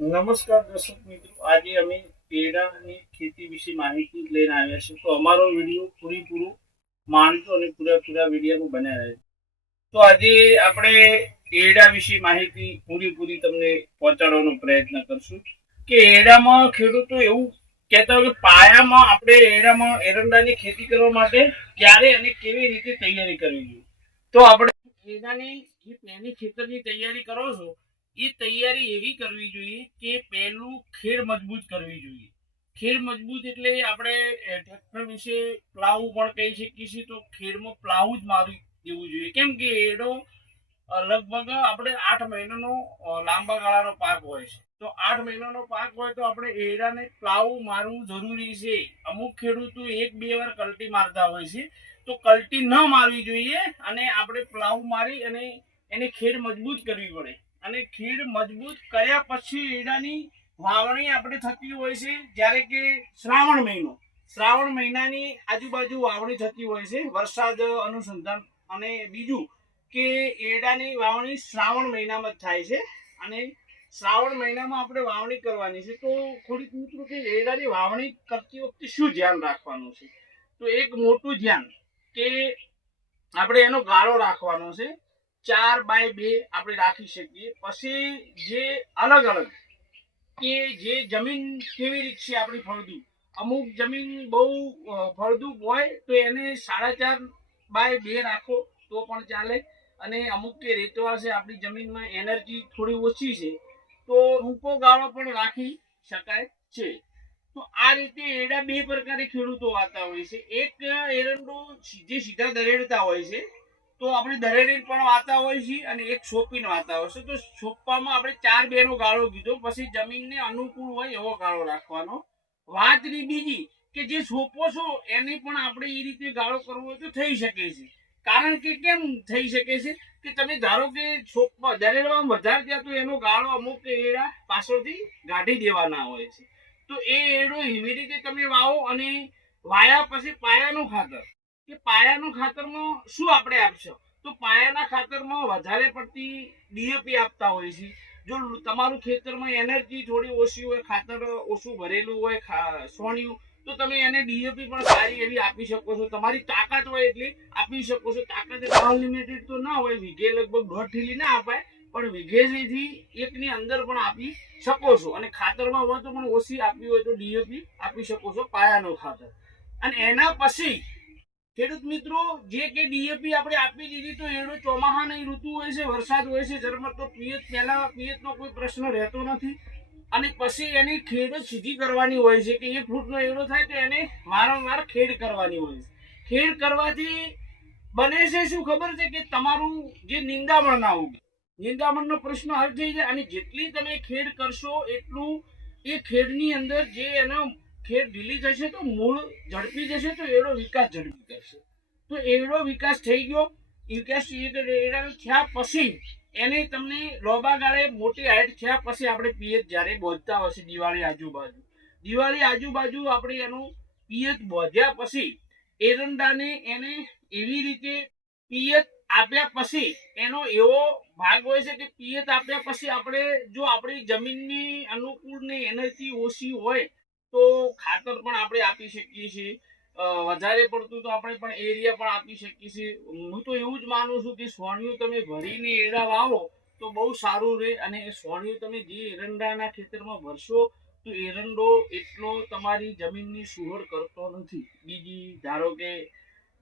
નમસ્કાર દર્શક મિત્રો, આજે અમે પેડાની ખેતી વિશે માહિતી લઈને આવ્યા છે તો અમારો વીડિયો પૂરેપૂરું માણસો અને પૂરેપૂરા વિડીયોમાં બન્યા છે. તો આજે આપણે એડા વિશે માહિતી પૂરેપૂરી તમને પહોંચાડવાનો પ્રયત્ન કરશું કે એડામાં ખેડૂતો એવું કહેતા હોય કે પાયામાં આપણે એડામાં એરંડાની ખેતી કરવા માટે ક્યારે અને કેવી રીતે તૈયારી કરવી જોઈએ. તો આપણે એડાની જે પહેલી ખેતરની તૈયારી કરો છો એ તૈયારી એવી કરવી જોઈએ કે પહેલું ખેડ મજબૂત કરવી જોઈએ. ખેડ મજબૂત એટલે આપણે ટ્રેક્ટર વિશે પ્લાવ પણ કહી શકીએ છીએ, તો ખેડમાં પ્લાવ જ મારી દેવું જોઈએ. કેમ કે એડો લગભગ આપણે આઠ મહિનાનો લાંબા ગાળાનો પાક હોય છે. તો આઠ મહિનાનો પાક હોય તો આપણે એડાને પ્લાવ મારવું જરૂરી છે. અમુક ખેડૂતો એક બે વાર કલ્ટી મારતા હોય છે. તો કલ્ટી ન મારવી જોઈએ અને આપણે પ્લાવ મારી અને એને ખેડ મજબૂત કરવી પડે. અને ખીડ મજબૂત કર્યા પછી એડાની વાવણી આપણે થતી હોય છે, જ્યારે કે શ્રાવણ મહિનો. શ્રાવણ મહિનાની આજુબાજુ વાવણી થતી હોય છે, વરસાદ અનુસંધાન અને બીજું કે એડાની વાવણી શ્રાવણ મહિનામાં જ થાય છે. અને શ્રાવણ મહિનામાં આપણે વાવણી કરવાની છે, તો થોડીક મિત્રો કે એડાની વાવણી કરતી વખતે શું ધ્યાન રાખવાનું છે? તો એક મોટું ધ્યાન કે આપણે એનો ગાળો રાખવાનો છે. ચાર બાય બે આપણે રાખી શકીએ. પછી જે અલગ અલગ કે જે જમીન કેવી રીત છે આપણી ફળદુ અમુક જમીન બહુ અ, હોય તો એને સાડા ચાર બાય બે રાખો તો પણ ચાલે. અને અમુક કે રેતવાળ છે આપણી જમીનમાં એનર્જી થોડી ઓછી છે તો ટૂંકો ગાળો પણ રાખી શકાય છે. તો આ રીતે એડા બે પ્રકારે ખેડૂતો વાતા હોય છે. એક એરંડો જે સીધા દરેડતા હોય છે તો આપણે દરેડીને પણ વાતા હોય છે અને એક છોપીને વાતા હોય છે. તો છોપવામાં આપણે ચાર બેનો ગાળો કીધો. પછી જમીનને અનુકૂળ હોય એવો ગાળો રાખવાનો. વાતની બીજી કે જે છોપો છો એને પણ આપણે એ રીતે ગાળો કરવો હોય તો થઈ શકે છે. કારણ કે કેમ થઈ શકે છે? કે તમે ધારો કે સોપમાં દરેડવામાં વધારે ત્યાં તો એનો ગાળો અમુક એડા પાછળથી ગાઢી દેવાના હોય છે. તો એ એડો એવી રીતે તમે વાવો અને વાયા પછી પાયાનું ખાતર. કે પાયાનું ખાતરમાં શું આપણે આપશો? તો પાયાના ખાતરમાં વધારે પડતી ડીએપી આપતા હોય છે. જો તમારું ખેતરમાં એનર્જી થોડી ઓછી હોય, ખાતર ઓછું ભરેલું હોય સોણિયું, તો તમે એને ડીએપી પણ સારી એવી આપી શકો છો. તમારી તાકાત હોય એટલી આપી શકો છો. તાકાત અનલિમિટેડ તો ના હોય, વીઘે લગભગ દોઢ થેલી ના અપાય, પણ વીઘેથી એકની અંદર પણ આપી શકો છો. અને ખાતરમાં હોય તો પણ ઓછી આપવી હોય તો ડીએપી આપી શકો છો, પાયાનો ખાતર. અને એના પછી ખેડૂત મિત્રો, જે કે ડીએપી આપણે આપી દીધી તો એનો ચોમાહાની ઋતુ હોય છે, વરસાદ હોય છે, ઝરમર તો પિયત, પહેલા પિયતનો કોઈ પ્રશ્ન રહેતો નથી. અને પછી એની ખેડ સીધી કરવાની હોય છે, કે એક ફૂટનો એવડો થાય તો એને વારંવાર ખેડ કરવાની હોય છે. ખેડ કરવાથી બને છે શું ખબર છે કે તમારું જે નિંદામણ ના ઉગે. નિંદામણનો પ્રશ્ન હલ થઈ જાય અને જેટલી તમે ખેડ કરશો એટલું એ ખેડની અંદર જે એનો ખેડ ઢીલી જશે તો મૂળ ઝડપી જશે તો એનો વિકાસ ઝડપી કરશે. તો એનો વિકાસ થઈ ગયો. વિકાસ એનો થયા પછી એને તમને લોબા ગાળે મોટી હાઈટ થયા પછી આપણે પિયત જ્યારે બોધતા છે દિવાળી આજુબાજુ. દિવાળી આજુબાજુ આપણે એનું પિયત બોધ્યા પછી એરંડાને એને એવી રીતે પિયત આપ્યા પછી એનો એવો ભાગ હોય છે કે પિયત આપ્યા પછી આપણે જો આપણી જમીનની અનુકૂળ ને એનર્જી ઓછી હોય તો ખાતર પણ આપણે આપી શકીએ છીએ. વધારે પડતું તો આપણે પણ એરિયા પણ આપી શકીએ છીએ. હું તો એવું જ માનું છું કે સોણિયું તમે ભરીને એડા વાવો તો બહુ સારું રહે અને એ સોણિયું તમે જે એરંડાના ખેતરમાં ભરશો તો એરંડો એટલો તમારી જમીનની સુહળ કરતો નથી. બીજી ધારો કે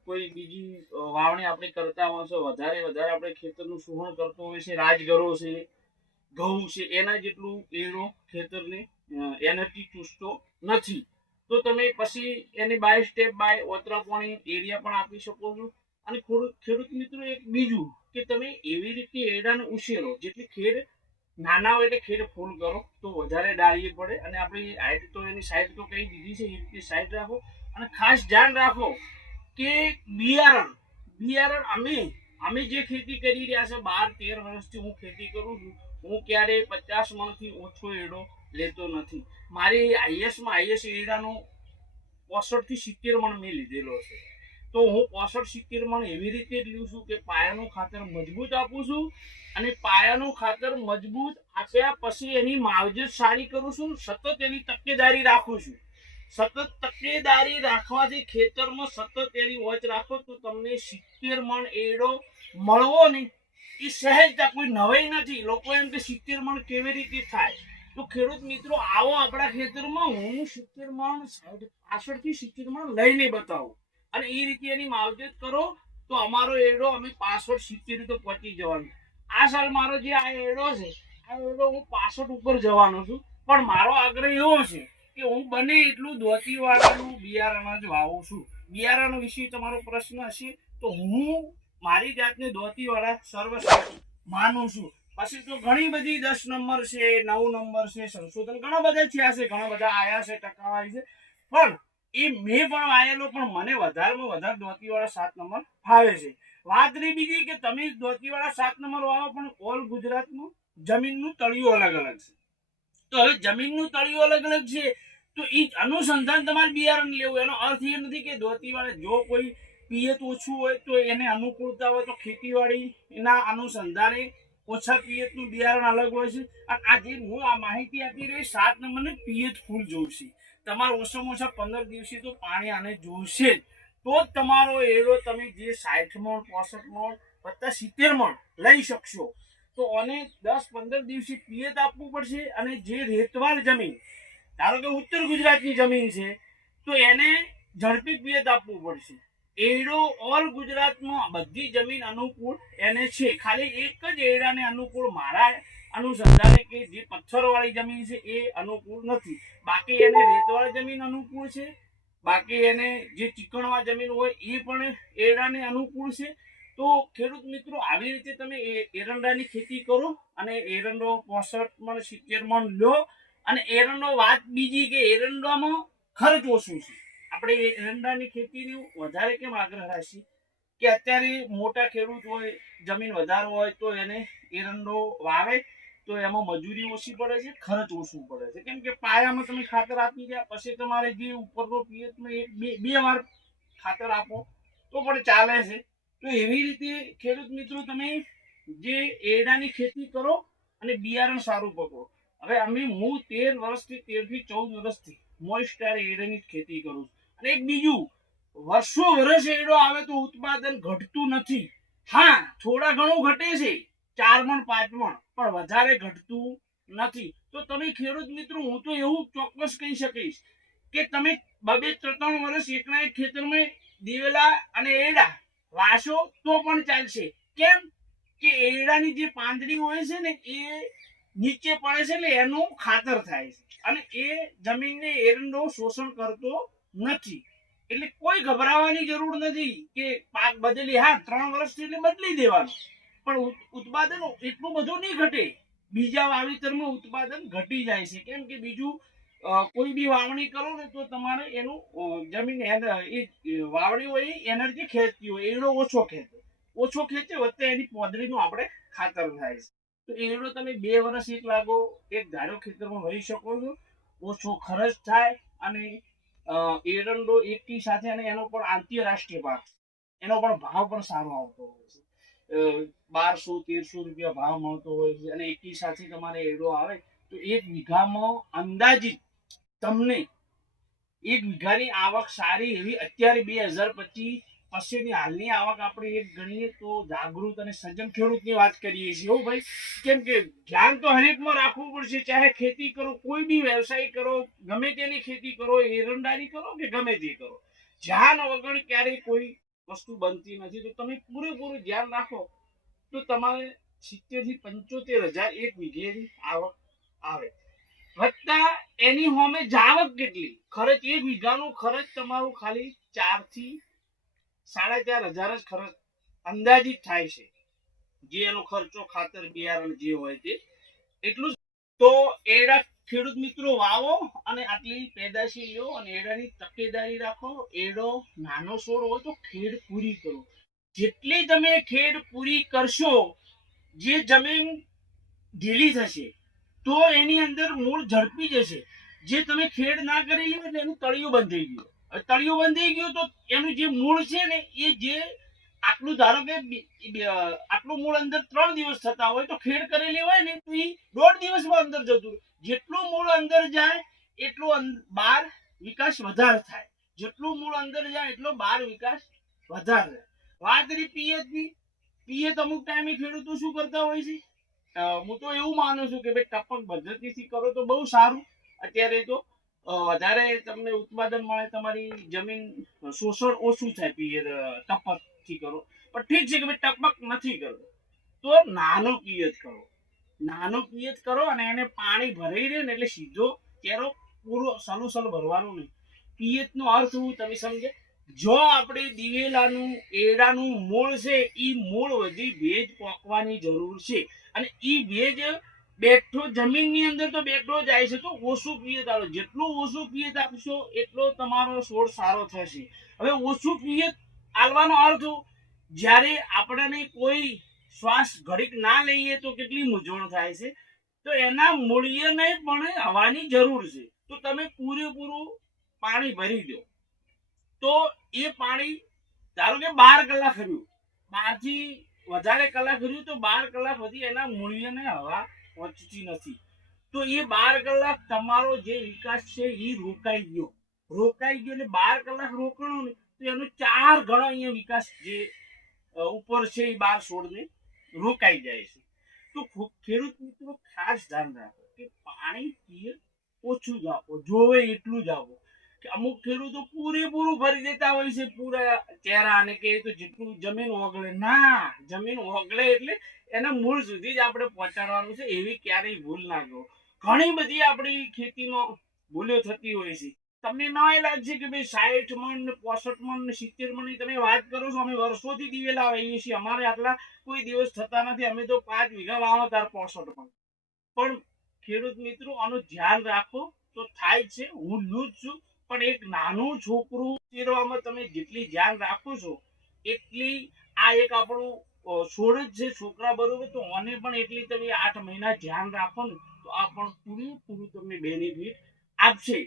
કોઈ બીજી વાવણી આપણે કરતા છે, વધારે વધારે આપણે ખેતરનું સુહણ કરતો હોય છે, રાજગરો છે, ઘઉં છે, એના જેટલું એનો ખેતરને એનર્જી ચૂસતો નથી. તો તમે પછી એની બાય સ્ટેપ બાય ઓતરાપોણી એરિયા પણ આપી શકો છો. અને ખેડૂત મિત્રો, એક બીજું કે તમે એવી રીતે એડાને ઉછેરો જેટલી ખેડ નાના હોય એટલે ખેડ ફૂલ કરો, તો વધારે ડાળીએ પડે. અને આપણી હાઈટ તો એની સાઈડ તો કહી દીધી છે એ રીતે સાઈડ રાખો. અને ખાસ ધ્યાન રાખો કે બિયારણ બિયારણ અમે અમે જે ખેતી કરી રહ્યા છે, બાર તેર વર્ષથી હું ખેતી કરું છું. હું ક્યારેય પચાસ મણથી ઓછો એડો લેતો નથી. મારી આઈએસમાં આઈએસ એડાનો પોસઠથી સિત્તેર મણ મેં લીધેલો છે. તો હું પોસઠ સિત્તેર મણ એવી રીતે જ લઉં છું કે પાયાનું ખાતર મજબૂત આપું છું અને પાયાનું ખાતર મજબૂત આપ્યા પછી એની માવજત સારી કરું છું, સતત એની તકેદારી રાખું છું. સતત તકેદારી રાખવાથી ખેતરમાં સતત એની વચ રાખો તો તમને સિત્તેર મણ એડો મળવો ને એ સહેજતા કોઈ નવાઈ નથી. લોકો એમ કે સિત્તેર મણ કેવી રીતે થાય? તો ખેડૂત મિત્રો, આવો આપણા ખેતરમાં હું સિત્તેર મણ પાછળથી સિત્તેર મણ લઈને બતાવું. અને એ રીતે એની માવજત કરો, તો અમારો એડો અમે પાસઠ, સિત્તેર તો પહોંચી જવાનો. આ સાલ મારો જે આ એડો છે, આ એડો હું પાસઠ ઉપર જવાનો છું. પણ મારો આગ્રહ એવો છે કે હું બને એટલું ધોતીવાળાનું બિયારણ જ વાવું છું. બિયારણ વિશે તમારો પ્રશ્ન હશે, તો હું મારી જાતને ધોતીવાળા સર્વશ્રેષ્ઠ માનું છું. પછી તો ઘણી બધી દસ નંબર છે, નવ નંબર છે, સંશોધન ઘણા બધા થયા છે, ઘણા બધા આયા છે ટકાવાય છે. પણ એ મેં પણ વાયેલો, પણ મને વધારેમાં વધારે ધોતીવાળા સાત નંબર ફાવે છે. વાત રહી બીજી કે તમે ધોતીવાળા સાત નંબર વાળો પણ ઓલ ગુજરાતનું જમીનનું તળિયું અલગ અલગ છે. તો હવે જમીનનું તળિયું અલગ અલગ છે, તો એ અનુસંધાન તમારે બિયારણ લેવું, એનો અર્થ એ નથી કે ધોતીવાળા જો કોઈ પિયત ઓછું હોય તો એને અનુકૂળતા હોય તો ખેતીવાડી એના અનુસંધાને ઓછા પિયતનું બિયારણ અલગ હોય છે. અને આ જે હું આ માહિતી આપી રહી સાત નંબરને પિયત ફૂલ જોઈશે તમારે ઓછામાં ઓછા પંદર દિવસે તો પાણી આને જોઈશે જ. તો જ તમારો એરો તમે જે સાઠ મણ પોસઠ મણ વત્તા સિત્તેર મણ લઈ શકશો. તો અને દસ પંદર દિવસે પિયત આપવું પડશે અને જે રેતવાળ જમીન, ધારો કે ઉત્તર ગુજરાતની જમીન છે, તો એને ઝડપી પિયત આપવું પડશે. એડો ઓલ ગુજરાતમાં બધી જમીન અનુકૂળ એને છે. ખાલી એક જ એડાને અનુકૂળ મારા અનુસંધાને કે જે પથ્થરવાળી જમીન છે એ અનુકૂળ નથી. બાકી એને રેતવાળી જમીન અનુકૂળ છે. બાકી એને જે ચીકણવા જમીન હોય એ પણ એરડાને અનુકૂળ છે. તો ખેડૂત મિત્રો, આવી રીતે તમે એરંડાની ખેતી કરો અને એરંડો પોસઠ મણ, સિત્તેર મણ લો. અને એરંડો વાત બીજી કે એરંડામાં ખર્ચ ઓછું છે. આપણે એરંડાની ખેતીની વધારે કેમ આગ્રહ રાખીએ? કે અત્યારે મોટા ખેડૂત હોય, જમીન વધારે હોય, તો એને એરંડો વાવે, તો એમાં મજૂરી ઓછી પડે છે, ખર્ચ ઓછું પડે છે. કેમ કે પાયામાં તમે ખાતર આપી ગયા પછી તમારે જે ઉપરનો પિયતમાં એક બે બે વાર ખાતર આપો, તો પણ ચાલે છે. તો એવી રીતે ખેડૂત મિત્રો તમે જે એરડાની ખેતી કરો અને બિયારણ સારું પકડો હવે અમે હું તેર વર્ષથી, તેરથી ચૌદ વર્ષથી મોઇસ્ટાર એરડાની ખેતી કરું છું. અને એક બીજું, વર્ષો વર્ષ એરડો આવે તો ઉત્પાદન ઘટતું નથી. હા, થોડા ઘણું ઘટે છે ચાર મણ પાંચ મણ પણ વધારે ઘટતું નથી. તો તમે ખેડૂત મિત્રો, હું તો એવું ચોક્કસ કહી શકીશ કે તમે બબે ત્રણ વર્ષ એકના એક ખેતરમાં દિવેલા અને એડા વાસો તો પણ ચાલશે. કેમ? કે એડાની જે પાંદડી હોય છે ને, એ નીચે પડે છે એટલે એનું ખાતર થાય છે. અને એ જમીનને એરંડો શોષણ કરતો નથી. એટલે કોઈ ગભરાવાની જરૂર નથી કે પાક બદલી હા, ત્રણ વર્ષથી એટલે બદલી દેવાનું. પણ ઉત્પાદન એટલું બધું નહીં ઘટે. બીજા વાવેતરમાં ઉત્પાદન ઘટી જાય છે. કેમ કે બીજું કોઈ બી વાવણી કરો ને તો તમારે એનું જમીન એ વાવણી હોય, એનર્જી ખેંચતી હોય. એનો ઓછો ખેંચે. ઓછો ખેંચે, વચ્ચે એની પોદરીનું આપણે ખાતર થાય છે. તો એનો તમે બે વર્ષ એક લાગો, એક ધારો ખેતરમાં વહી શકો છો. ઓછો ખર્ચ થાય અને એરંડો એકની સાથે અને એનો પણ આંતરરાષ્ટ્રીય પાક. એનો પણ ભાવ પણ સારો આવતો હોય છે બારસો, તેરસો રૂપિયા ભાવ મળતો હોય છે અને એકી સાથે તમારે એરો આવે તો એક વીઘામાં અંદાજિત તમને એક વીઘાની આવક સારી એવી અત્યારે બે હજાર પચીસ પછીની હાલની આવક આપણે એક ગણીએ તો જાગૃત અને સજ્જન ખેડૂતની વાત કરીએ છીએ. હો ભાઈ, કેમ કે ધ્યાન તો હરેકમાં રાખવું પડશે. ચાહે ખેતી કરો, કોઈ બી વ્યવસાય કરો, ગમે તેની ખેતી કરો, એરંડાની કરો કે ગમે તે કરો. ધ્યાન વગર ક્યારેય કોઈ વસ્તુ બનતી નથી. તો તમે પૂરેપૂરું ધ્યાન રાખો તો તમારે સિત્તેરથી પંચોતેર હજાર એક વીઘેની આવક આવે. વત્તા એની હોમે જાવક કેટલી? ખર્ચ, એક વીઘાનું ખર્ચ તમારું ખાલી ચારથી સાડા ચાર હજાર જ ખર્ચ અંદાજિત થાય છે. જે એનો ખર્ચો ખાતર બિયારણ જે હોય તે એટલું તો એડા ખેડૂત મિત્રો વાવો અને આટલી પેદાશી લો અને એડાની તકેદારી રાખો. એડો નાનો છોડ હોય તો ખેડ પૂરી કરો. જેટલી તમે ખેડ પૂરી કરશો, જે જમીન ઢીલી થશે, તો એની અંદર મૂળ ઝડપી જશે. જે તમે ખેડ ના કરેલી હોય એનું તળિયું બંધ થઈ ગયું. તળિયું બંધાઈ ગયું તો એનું જે મૂળ છે ને, એ જે આટલું ધારો કે આટલું મૂળ અંદર ત્રણ દિવસ થતા હોય તો ખેડ કરેલી હોય ને, તો એ દોઢ દિવસમાં અંદર જતું જેટલું મૂળ અંદર જાય, એટલું બાર વિકાસ વધારે થાય. જેટલું મૂળ અંદર જાય, એટલો બહાર વિકાસ વધારે રહે. વાત રહી પિયતની પિયત અમુક ટાઈમે ખેડૂતો શું કરતા હોય છે? હું તો એવું માનું છું કે ભાઈ ટપક પદ્ધતિથી કરો તો બહુ સારું. અત્યારે તો વધારે તમને ઉત્પાદન મળે તમારી જમીન શોષણ ઓછું થાય પિયર ટપકથી કરો. પણ ઠીક છે કે ભાઈ ટપક નથી કરવો તો નાનો પિયત કરો. નાનો પિયત કરો અને એને પાણી ભરાઈ રહે ને એટલે સીધો કેરો પૂરો સલું સલું ભરવાનું નહીં. પિયત નો અર્થ હું તમે સમજે? જો આપણે દિવેલાનું, એડાનું મૂળ છે એ મૂળ વધી ભેજ પોકવાની જરૂર છે. અને એ ભેજ બેઠો, જમીનની અંદર તો બેઠો જાય છે તો ઓછું પિયત આવો જેટલું ઓછું પિયત આપશો, એટલો તમારો છોડ સારો થશે. હવે ઓછું પિયત આલવાનો અર્થ જ્યારે આપણને કોઈ શ્વાસ ઘડીક ના લઈએ તો કેટલી મૂંઝવણ થાય છે? તો એના મૂળિયને પણ હવાની જરૂર છે. તો તમે પૂરેપૂરું પાણી ભરી દો. તો એ પાણી ધારો કે બાર કલાક રહ્યું. બારથી વધારે કલાક રહ્યું તો બાર કલાક સુધી એના મૂળિયને હવા પહોંચતી નથી. તો એ બાર કલાક તમારો જે વિકાસ છે એ રોકાઈ ગયો. રોકાઈ ગયો બાર કલાક રોકાણો ને, તો એનો ચાર ગણો અહીંયા વિકાસ જે ઉપર છે એ બાર છોડને રોકાઈ જાય છે. તો ખેડૂત મિત્રો ખાસ ધ્યાન રાખો કે પાણી પીએ, ઓછું જ આપો, જોવે એટલું જ આપો. અમુક ખેડૂતો પૂરેપૂરું ભરી દેતા હોય છે, પૂરા ચહેરા અને કે તો જેટલું જમીન ઓગળે. ના, જમીન ઓગળે એટલે એના મૂળ સુધી જ આપણે પહોંચાડવાનું છે, એવી ક્યારેય ભૂલ ના કરો ઘણી બધી આપણી ખેતીમાં ભૂલો થતી હોય છે. તમને ના એ લાગશે કે ભાઈ સાઠ મણ ને પોસઠ મણ ને સિત્તેર મણની તમે વાત કરો છો, અમે વર્ષોથી દિવેલા આવીએ છીએ, અમારે આટલા કોઈ દિવસ થતા નથી, અમે તો પાંચ વીઘા વાવો પોસઠ મણ. પણ ખેડૂત મિત્રો, આનું ધ્યાન રાખો, તો થાય છે, હું લૂજ છું પણ એક નાનું છોકરું ઉછેરવામાં તમે જેટલી ધ્યાન રાખો છો, એટલી આ એક આપણું છોડ જ છે, છોકરા બરોબર. તો આને પણ એટલી તમે આઠ મહિના ધ્યાન રાખો ને, તો આ પણ પૂરેપૂરું તમને બેનિફિટ આપશે.